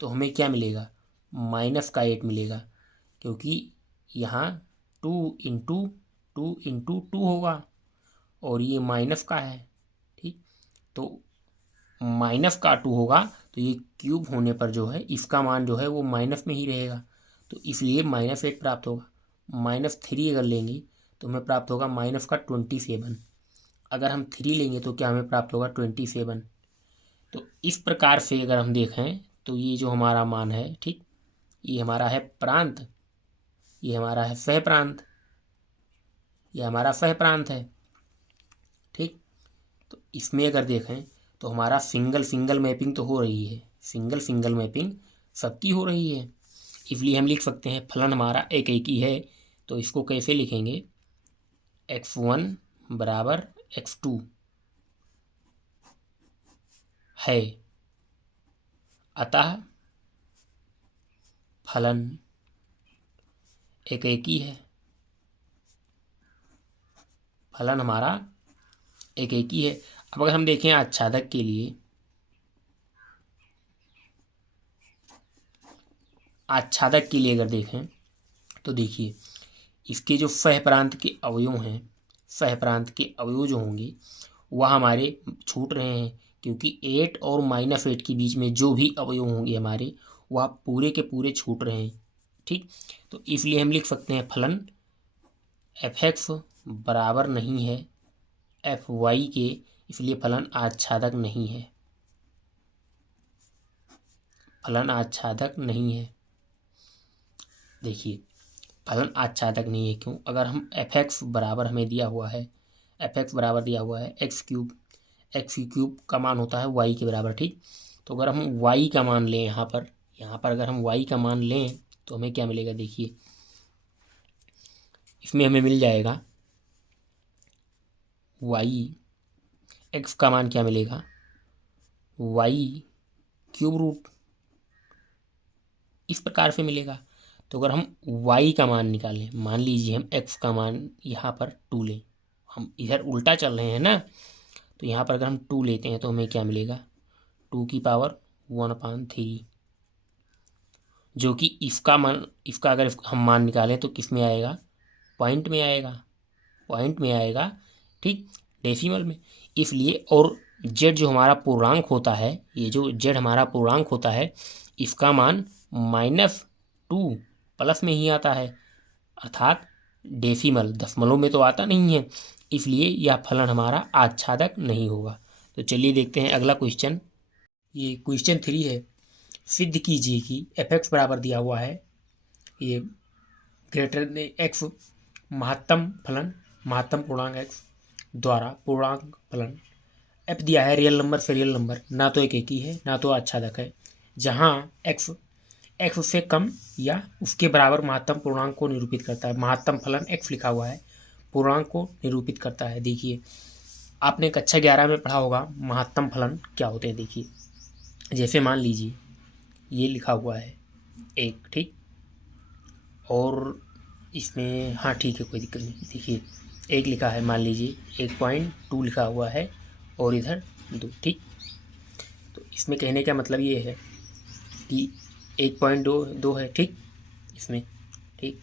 तो हमें क्या मिलेगा, -8 मिलेगा, क्योंकि यहाँ 2 × 2 होगा और ये माइनस का है, ठीक। तो -2 होगा तो ये क्यूब होने पर जो है इसका मान जो है वो माइनस में ही रहेगा, तो इसलिए -8 प्राप्त होगा। -3 अगर लेंगे तो हमें प्राप्त होगा -27। अगर हम 3 लेंगे तो क्या हमें प्राप्त होगा, 27। तो इस प्रकार से अगर हम देखें तो ये जो हमारा मान है, ठीक, ये हमारा है प्रांत, ये हमारा है सह प्रांत, ये हमारा सह प्रांत है, ठीक। तो इसमें अगर देखें तो हमारा सिंगल मैपिंग तो हो रही है, सिंगल मैपिंग सबकी हो रही है, इसलिए हम लिख सकते हैं फलन हमारा एक ही है। तो इसको कैसे लिखेंगे, x1 बराबर x2 है, अतः फलन एक ही है, फलन हमारा एक ही है। अब अगर हम देखें आच्छादक के लिए, आच्छादक के लिए अगर देखें तो देखिए इसके जो सह प्रांत के अवयव हैं, सह प्रांत के अवयव जो होंगे वह हमारे छूट रहे हैं, क्योंकि 8 और -8 के बीच में जो भी अवयव होंगे हमारे वह पूरे के पूरे छूट रहे हैं, ठीक। तो इसलिए हम लिख सकते हैं फलन f(x) बराबर नहीं है fy के, इसलिए फलन आच्छादक नहीं है, फलन आच्छादक नहीं है। देखिए फलन आच्छादक नहीं है, क्यों, अगर हम f(x) बराबर हमें दिया हुआ है, f(x) बराबर दिया हुआ है x क्यूब का मान होता है y के बराबर, ठीक। तो अगर हम y का मान लें यहाँ पर अगर हम y का मान लें तो हमें क्या मिलेगा, देखिए इसमें हमें मिल जाएगा y, x का मान क्या मिलेगा, y क्यूब रूट, इस प्रकार से मिलेगा। तो अगर हम y का मान निकालें, मान लीजिए हम x का मान यहाँ पर 2 लें, हम इधर उल्टा चल रहे हैं ना, तो यहाँ पर अगर हम 2 लेते हैं तो हमें क्या मिलेगा, 2 की पावर 1/3, जो कि इसका अगर हम मान निकालें तो किस में आएगा, पॉइंट में आएगा, ठीक, डेसिमल में। इसलिए और z जो हमारा पूर्णांक होता है, ये जो z हमारा पूर्णांक होता है इसका मान -2 प्लस में ही आता है, अर्थात डेसिमल, दशमलव में तो आता नहीं है, इसलिए यह फलन हमारा आच्छादक नहीं होगा। तो चलिए देखते हैं अगला क्वेश्चन। ये क्वेश्चन 3 है, सिद्ध कीजिए कि f(x) बराबर दिया हुआ है, ये ग्रेटर देन x महत्तम पूर्णांक x द्वारा पूर्णांक फलन f दिया है रियल नंबर से रियल नंबर, ना तो एक ही है ना तो आच्छादक है, जहाँ x से कम या उसके बराबर महत्तम पूर्णांक को निरूपित करता है। महत्तम फलन x लिखा हुआ है, पूर्णांक को निरूपित करता है। देखिए आपने कक्षा 11 में पढ़ा होगा महत्तम फलन क्या होते हैं। देखिए जैसे मान लीजिए ये लिखा हुआ है 1, ठीक, और इसमें हाँ ठीक है कोई दिक्कत नहीं। देखिए 1 लिखा है, मान लीजिए 1.2 लिखा हुआ है और इधर 2, ठीक। तो इसमें कहने का मतलब ये है कि 1.2 है, ठीक, इसमें, ठीक।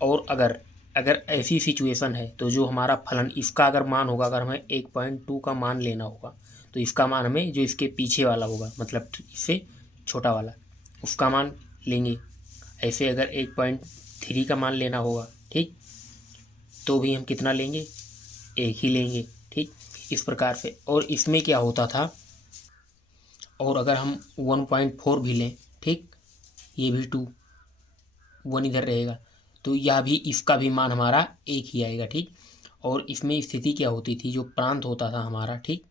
और अगर ऐसी सिचुएशन है तो जो हमारा फलन इसका अगर मान होगा, अगर हमें 1.2 का मान लेना होगा तो इसका मान हमें जो इसके पीछे वाला होगा, मतलब इससे छोटा वाला, उसका मान लेंगे। ऐसे अगर 1.3 का मान लेना होगा, ठीक, तो भी हम कितना लेंगे, 1 ही लेंगे, ठीक, इस प्रकार से। और इसमें क्या होता था, और अगर हम 1.4 भी लें, ठीक, ये भी 2, 1 इधर रहेगा, तो यह भी, इसका भी मान हमारा 1 ही आएगा, ठीक। और इसमें स्थिति क्या होती थी, जो प्रांत होता था हमारा, ठीक,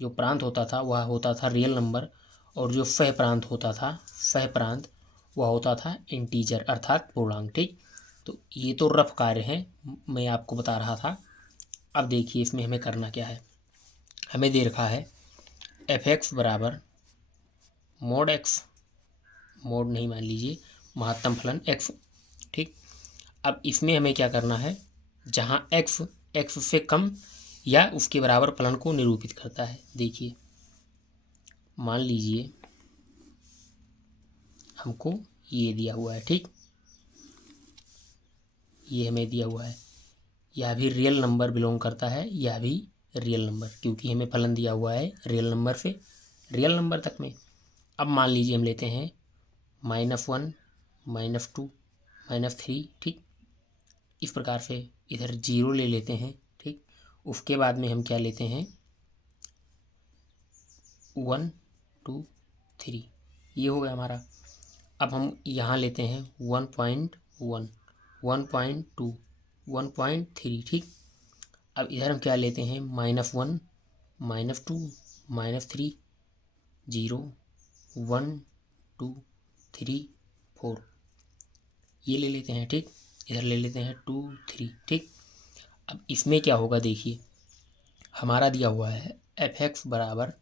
जो प्रांत होता था वह होता था रियल नंबर, और जो सह प्रांत होता था, सह प्रांत वह होता था इंटीजर अर्थात पूर्णांक, ठीक। तो ये तो रफ कार्य है, मैं आपको बता रहा था अब देखिए इसमें हमें करना क्या है। हमें दे रखा है एफ एक्स बराबर मोड एक्स, मोड नहीं मान लीजिए, महत्तम फलन एक्स। ठीक, अब इसमें हमें क्या करना है, जहाँ एक्स एक्स से कम या उसके बराबर फलन को निरूपित करता है। देखिए मान लीजिए हमको ये दिया हुआ है, ठीक, ये हमें दिया हुआ है, यह भी रियल नंबर बिलोंग करता है, यह भी रियल नंबर, क्योंकि हमें फलन दिया हुआ है रियल नंबर से रियल नंबर तक में। अब मान लीजिए हम लेते हैं -1 -2 -3, ठीक, इस प्रकार से इधर 0 ले लेते हैं। ठीक, उसके बाद में हम क्या लेते हैं 1 2 3, ये हो गया हमारा। अब हम यहाँ लेते हैं 1.1 1.2 1.3, ठीक। अब इधर हम क्या लेते हैं -1 -2 -3 0 1 2 3 4, ये ले लेते हैं, ठीक। इधर ले लेते हैं 2 3, ठीक। अब इसमें क्या होगा, देखिए हमारा दिया हुआ है एफ एक्स बराबर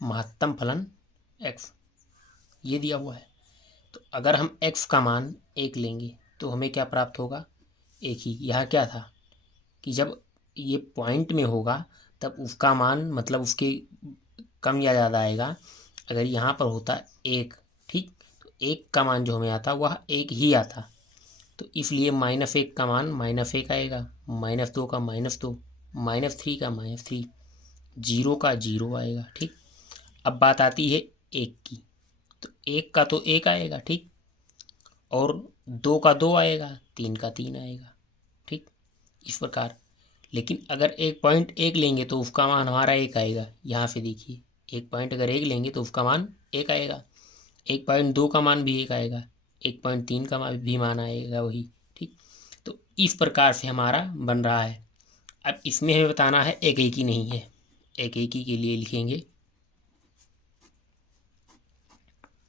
महत्तम फलन एक्स, ये दिया हुआ है। तो अगर हम एक्स का मान 1 लेंगे तो हमें क्या प्राप्त होगा, एक ही। यहाँ क्या था कि जब ये पॉइंट में होगा तब उसका मान मतलब उसके कम या ज़्यादा आएगा। अगर यहाँ पर होता 1, ठीक, तो 1 का मान जो हमें आता वह 1 ही आता। तो इसलिए -1 का मान -1 आएगा, -2 का -2, -3 का -3, 0 का 0 आएगा, ठीक। अब बात आती है 1 की, तो 1 का तो 1 आएगा, ठीक, और 2 का 2 आएगा, 3 का 3 आएगा, ठीक, इस प्रकार। लेकिन अगर 1.1 लेंगे तो उसका मान हमारा 1 आएगा। यहाँ से देखिए 1 पॉइंट अगर 1 लेंगे तो उसका मान 1 आएगा, 1.2 का मान भी 1 आएगा, 1.3 का भी मान आएगा वही, ठीक। तो इस प्रकार से हमारा बन रहा है। अब इसमें हमें बताना है एक ही नहीं है, एक ही के लिए लिखेंगे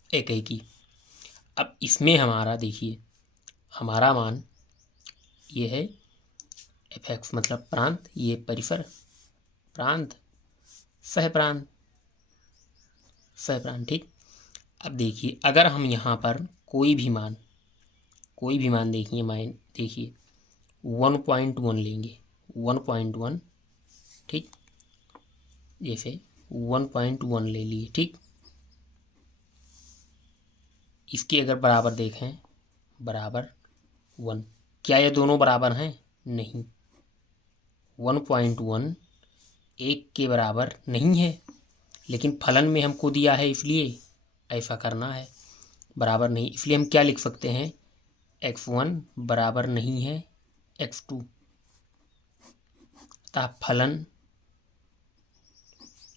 एक ही। अब इसमें हमारा देखिए हमारा मान ये है एफ एक्स मतलब प्रांत, ये परिसर प्रांत सह प्रांत सह प्रांत, ठीक। अब देखिए अगर हम यहाँ पर कोई भी मान देखिए 1.1 लेंगे, 1.1, ठीक, जैसे 1.1 ले लिए, ठीक। इसके अगर बराबर देखें बराबर 1, क्या ये दोनों बराबर हैं, नहीं। 1.1 1 के बराबर नहीं है, लेकिन फलन में हमको दिया है इसलिए ऐसा करना है, बराबर नहीं। इसलिए हम क्या लिख सकते हैं, x1 बराबर नहीं है x2, अतः फलन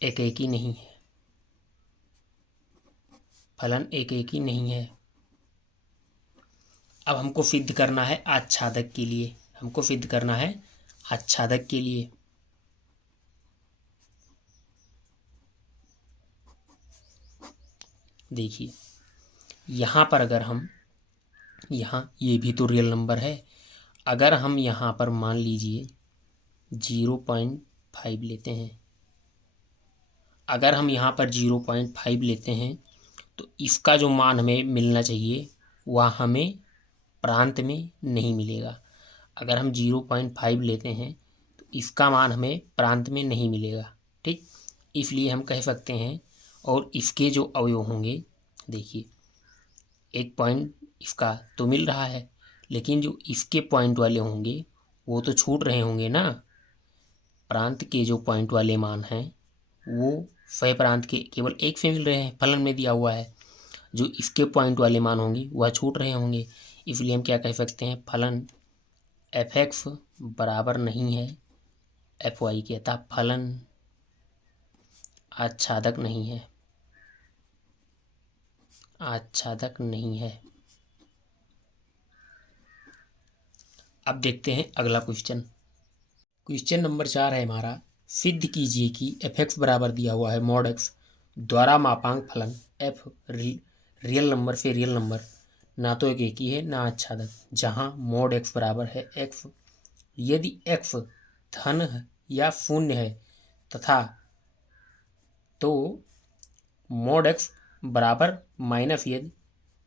एक ही नहीं है, फलन एक ही नहीं है। अब हमको सिद्ध करना है आच्छादक के लिए, हमको सिद्ध करना है आच्छादक के लिए। देखिए यहाँ पर अगर हम यहाँ ये भी तो रियल नंबर है, अगर हम यहाँ पर मान लीजिए 0.5 लेते हैं, अगर हम यहाँ पर 0.5 लेते हैं तो इसका जो मान हमें मिलना चाहिए वह हमें प्रांत में नहीं मिलेगा। अगर हम 0.5 लेते हैं तो इसका मान हमें प्रांत में नहीं मिलेगा, ठीक। इसलिए हम कह सकते हैं, और इसके जो अवयव होंगे देखिए 1 पॉइंट इसका तो मिल रहा है, लेकिन जो इसके पॉइंट वाले होंगे वो तो छूट रहे होंगे ना। प्रांत के जो पॉइंट वाले मान हैं वो सह प्रांत के केवल 1 से मिल रहे हैं, फलन में दिया हुआ है। जो इसके पॉइंट वाले मान होंगे वह छूट रहे होंगे। इसलिए हम क्या कह सकते हैं, फलन एफ एक्स बराबर नहीं है एफ वाई के, अतः फलन आच्छादक नहीं है, आच्छादक नहीं है। अब देखते हैं अगला क्वेश्चन। क्वेश्चन नंबर 4 है हमारा, सिद्ध कीजिए कि एफ एक्स बराबर दिया हुआ है मॉड एक्स द्वारा मापांक फलन एफ रियल नंबर से रियल नंबर ना तो एक ही है ना आच्छादक, जहाँ मॉड एक्स बराबर है एक्स। यदि एक्स धन या शून्य है तथा तो मॉड एक्स बराबर माइनस यदि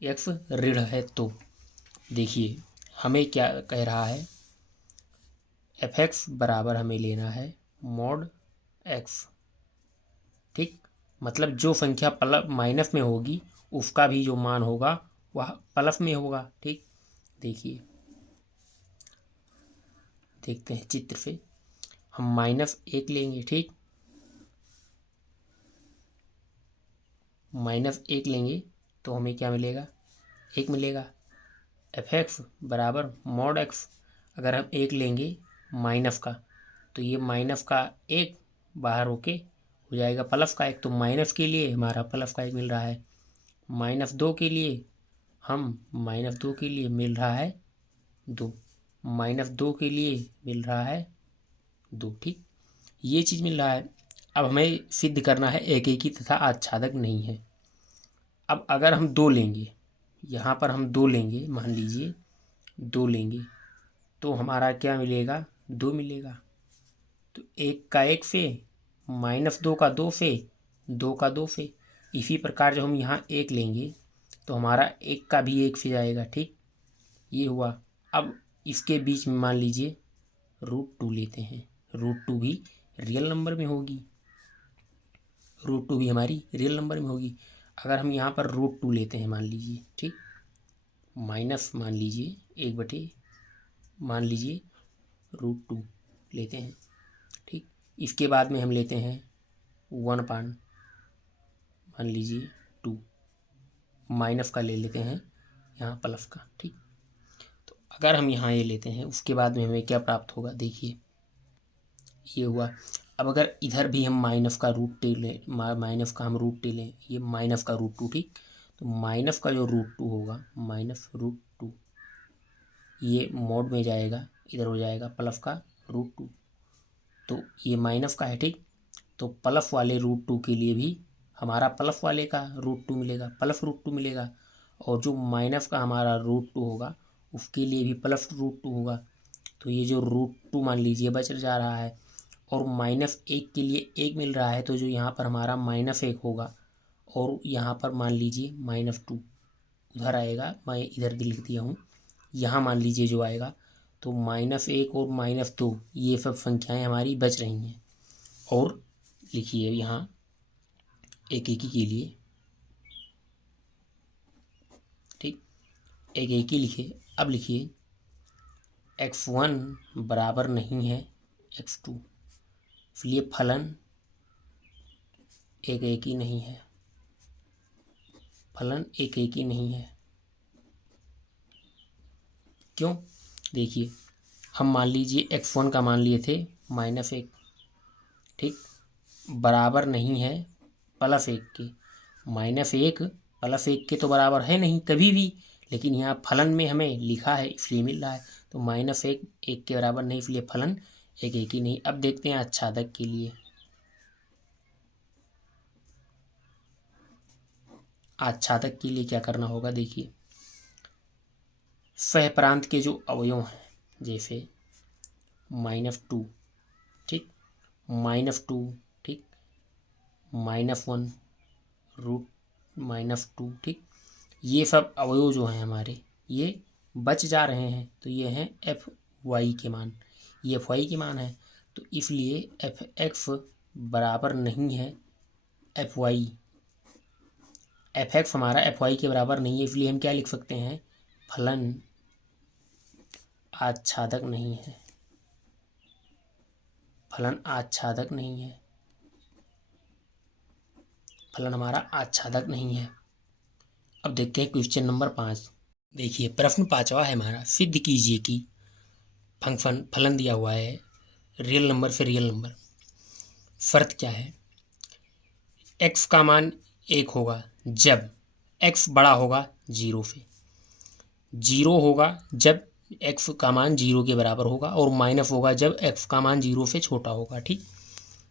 एक्स ऋण है तो। देखिए हमें क्या कह रहा है, एफ एक्स बराबर हमें लेना है मॉड एक्स, ठीक। मतलब जो संख्या प्लस माइनस में होगी उसका भी जो मान होगा वह प्लस में होगा, ठीक। देखिए देखते हैं चित्र से, हम -1 लेंगे, ठीक। -1 लेंगे तो हमें क्या मिलेगा, 1 मिलेगा। एफ एक्स बराबर मॉड एक्स, अगर हम 1 लेंगे माइनस का तो ये माइनस का 1 बाहर होके हो जाएगा प्लस का 1, तो माइनस के लिए हमारा प्लस का 1 मिल रहा है। -2 के लिए -2 के लिए मिल रहा है 2, -2 के लिए मिल रहा है 2, ठीक। ये चीज़ मिल रहा है। अब हमें सिद्ध करना है एक ही तथा आच्छादक नहीं है। अब अगर हम 2 लेंगे, यहाँ पर हम 2 लेंगे, मान लीजिए 2 लेंगे तो हमारा क्या मिलेगा, 2 मिलेगा। तो 1 का 1 से, -2 का 2 से, 2 का 2 से। इसी प्रकार जब हम यहाँ 1 लेंगे तो हमारा 1 का भी 1 से जाएगा, ठीक। ये हुआ। अब इसके बीच में मान लीजिए √2 लेते हैं, √2 भी रियल नंबर में होगी, √2 भी हमारी रियल नंबर में होगी। अगर हम यहाँ पर √2 लेते हैं मान लीजिए, ठीक, माइनस मान लीजिए 1/, मान लीजिए √2 लेते हैं, ठीक। इसके बाद में हम लेते हैं 1/, मान लीजिए 2, माइनस का ले लेते हैं यहाँ प्लस का, ठीक। तो अगर हम यहाँ ये लेते हैं उसके बाद में हमें क्या प्राप्त होगा, देखिए ये हुआ। अब अगर इधर भी हम माइनस का √2 लें, माइनस का हम √2 लें, ये माइनस का √2, ठीक। तो माइनस का जो √2 होगा, -√2 ये मोड में जाएगा, इधर हो जाएगा प्लस का √2, तो ये माइनस का है, ठीक। तो प्लस वाले √2 के लिए भी हमारा प्लस वाले का √2 मिलेगा, प्लस √2 मिलेगा। और जो माइनस का हमारा √2 होगा उसके लिए भी प्लस √2 होगा। तो ये जो √2 मान लीजिए बच जा रहा है, और -1 के लिए 1 मिल रहा है, तो जो यहाँ पर हमारा -1 होगा, और यहाँ पर मान लीजिए -2 उधर आएगा, मैं इधर लिख दिया हूँ, यहाँ मान लीजिए जो आएगा, तो -1 और -2 ये सब संख्याएं हमारी बच रही हैं। और लिखिए यहाँ एक एक के लिए, ठीक, एक एक ही लिखे। अब लिखिए x1 बराबर नहीं है x2, इसलिए फलन एक एक ही नहीं है, फलन एक एक ही नहीं है। क्यों, देखिए हम मान लीजिए x1 का मान लिए थे -1, ठीक, बराबर नहीं है +1 के। -1 +1 के तो बराबर है नहीं कभी भी, लेकिन यहाँ फलन में हमें लिखा है इसलिए मिल रहा है। तो -1 1 के बराबर नहीं, इसलिए फलन एक एक ही नहीं। अब देखते हैं आच्छादक के लिए। आच्छादक के लिए क्या करना होगा, देखिए सहप्रांत के जो अवयव हैं, जैसे -2, ठीक, -2, ठीक, -1, √-2, ठीक, ये सब अवयव जो हैं हमारे ये बच जा रहे हैं। तो ये हैं एफ वाई के मान, ये एफ वाई के मान है। तो इसलिए एफ एक्स बराबर नहीं है एफ वाई, एफ एक्स हमारा एफ वाई के बराबर नहीं है, इसलिए हम क्या लिख सकते हैं, फलन आच्छादक नहीं है, फलन आच्छादक नहीं है, फलन हमारा आच्छादक नहीं है। अब देखते हैं क्वेश्चन नंबर 5। देखिए प्रश्न 5वां है हमारा, सिद्ध कीजिए कि फंक्शन फलन दिया हुआ है रियल नंबर से रियल नंबर, शर्त क्या है, x का मान 1 होगा जब x बड़ा होगा 0 से, 0 होगा जब x का मान 0 के बराबर होगा, और माइनस होगा जब x का मान 0 से छोटा होगा, ठीक।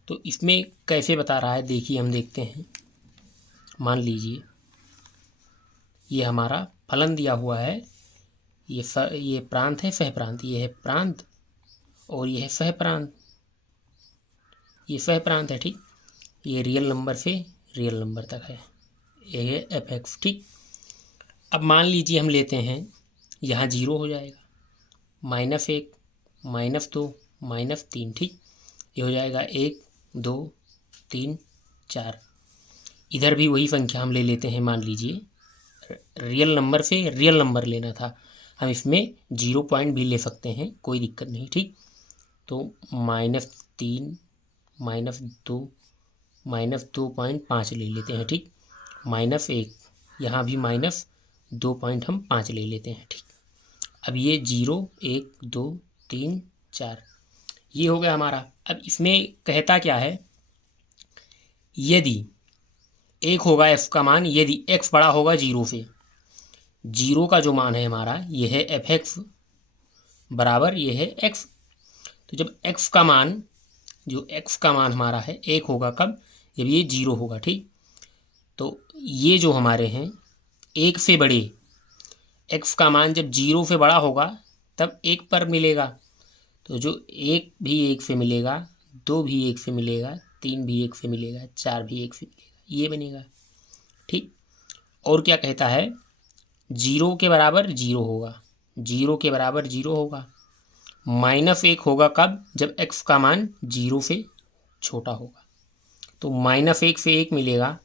तो इसमें कैसे बता रहा है, देखिए हम देखते हैं। मान लीजिए ये हमारा फलन दिया हुआ है, ये प्रांत है सह प्रांत, ये है प्रांत और ये है सह प्रांत, ये सह प्रांत है, ठीक। ये रियल नंबर से रियल नंबर तक है, ये है एफ एक्स, ठीक। अब मान लीजिए हम लेते हैं, यहाँ 0 हो जाएगा, -1, -2, -3, ठीक। ये हो जाएगा 1, 2, 3, 4। इधर भी वही संख्या हम ले लेते हैं, मान लीजिए रियल नंबर से रियल नंबर लेना था, हम इसमें 0 पॉइंट भी ले सकते हैं, कोई दिक्कत नहीं, ठीक। तो -3, -2, -2.5 ले लेते हैं, ठीक। -1, यहाँ भी -2.5 ले लेते हैं, ठीक। अब ये 0, 1, 2, 3, 4 ये हो गया हमारा। अब इसमें कहता क्या है, यदि एक होगा f का मान, यदि x बड़ा होगा 0 से, 0 का जो मान है हमारा ये है एफ एक्स बराबर ये है x। तो जब x का मान, जो x का मान हमारा है 1 होगा कब, जब ये 0 होगा, ठीक। तो ये जो हमारे हैं 1 से बड़े, x का मान जब 0 से बड़ा होगा तब 1 पर मिलेगा, तो जो 1 भी 1 से मिलेगा, 2 भी 1 से मिलेगा, 3 भी 1 से मिलेगा, 4 भी 1 से मिलेगा, ये बनेगा, ठीक। और क्या कहता है, 0 के बराबर 0 होगा, 0 के बराबर 0 होगा, -1 होगा कब, जब x का मान 0 से छोटा होगा। तो -1 से 1 मिलेगा,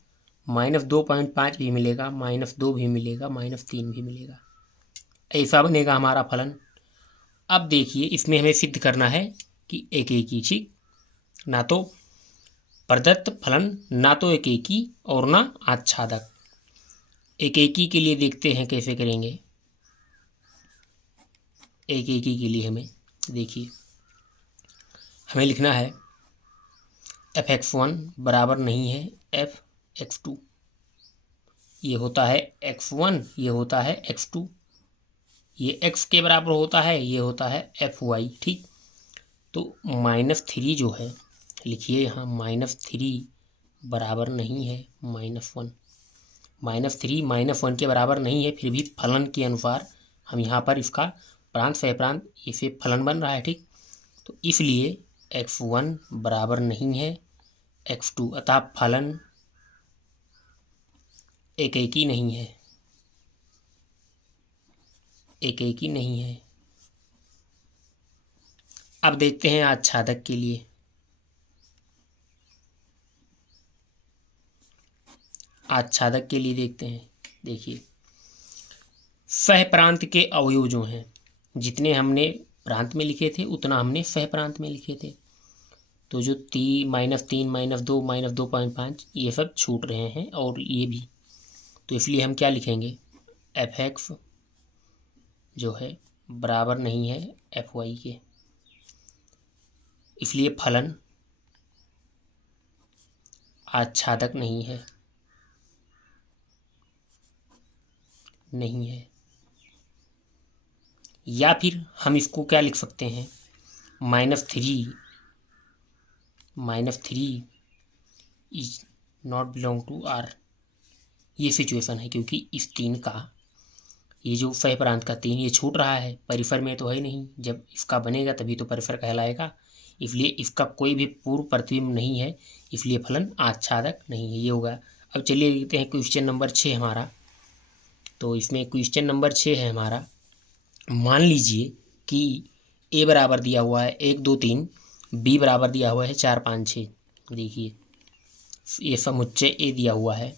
-2.5 भी मिलेगा, -2 भी मिलेगा, -3 भी मिलेगा, ऐसा बनेगा हमारा फलन। अब देखिए इसमें हमें सिद्ध करना है कि एक एक ही, ठीक, ना तो प्रदत्त फलन, ना तो एक एक ही और ना आच्छादक। एक एक ही के लिए देखते हैं कैसे करेंगे। एक एक ही के लिए हमें देखिए, हमें लिखना है f(x1) बराबर नहीं है f(x2), ये होता है x1, ये होता है x2, ये x के बराबर होता है, ये होता है fy, ठीक। तो -3 जो है, लिखिए यहाँ -3 बराबर नहीं है -1, -3 -1 के बराबर नहीं है, फिर भी फलन के अनुसार हम यहाँ पर इसका प्रांत सहप्रांत इसे फलन बन रहा है, ठीक। तो इसलिए x1 बराबर नहीं है x2, अतः फलन एक एक ही नहीं है, एक एक ही नहीं है। अब देखते हैं आच्छादक के लिए। आच्छादक के लिए देखते हैं, देखिए सह प्रांत के अवयव जो हैं, जितने हमने प्रांत में लिखे थे उतना हमने सह प्रांत में लिखे थे, तो जो -3, -2, -2.5 ये सब छूट रहे हैं, और ये भी, तो इसलिए हम क्या लिखेंगे, एफ एक्स जो है बराबर नहीं है एफ वाई के, इसलिए फलन आच्छादक नहीं है, नहीं है। या फिर हम इसको क्या लिख सकते हैं, -3 is not belong to R, ये सिचुएशन है, क्योंकि इस 3 का, ये जो सह प्रांत का 3 ये छूट रहा है, परिसर में तो है नहीं, जब इसका बनेगा तभी तो परिसर कहलाएगा, इसलिए इसका कोई भी पूर्व प्रतिबिंब नहीं है, इसलिए फलन आच्छादक नहीं है, ये होगा। अब चलिए देखते हैं क्वेश्चन नंबर 6 हमारा। तो इसमें क्वेश्चन नंबर 6 है हमारा, मान लीजिए कि ए बराबर दिया हुआ है 1, 2, 3, बी बराबर दिया हुआ है 4, 5, 6। देखिए ये समुच्चय ए दिया हुआ है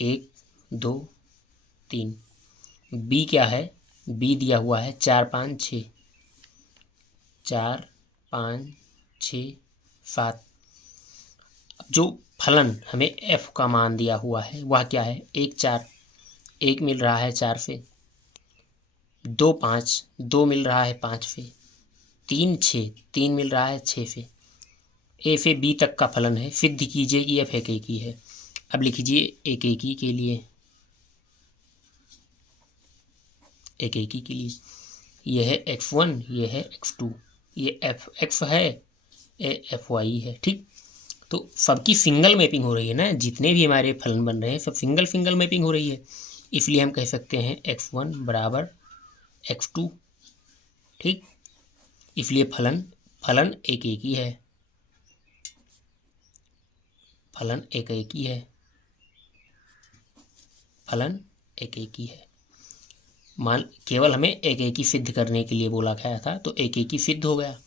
1, 2, 3, बी क्या है, बी दिया हुआ है 4, 5, 6, 4, 5, 6, 7। जो फलन हमें एफ का मान दिया हुआ है वह क्या है, 1, 4, 1 मिल रहा है 4 से, 2, 5, 2 मिल रहा है 5 से, 3, 6, 3 मिल रहा है 6 से। ए से बी तक का फलन है, सिद्ध कीजिए कि एफ एक एक ही है। अब लिखिए एक एक ही के लिए, एक एक ही के लिए ये है x1, ये है x2, ये एफ एक्स है, ये एफ वाई है, ठीक। तो सबकी सिंगल मैपिंग हो रही है ना, जितने भी हमारे फलन बन रहे हैं सब सिंगल मैपिंग हो रही है, इसलिए हम कह सकते हैं x1 बराबर x2, ठीक। इसलिए फलन एक एक ही है। फलन एक एक ही है, फलन एक एक ही है। मान केवल हमें एक एक ही सिद्ध करने के लिए बोला गया था, तो एक एक ही सिद्ध हो गया।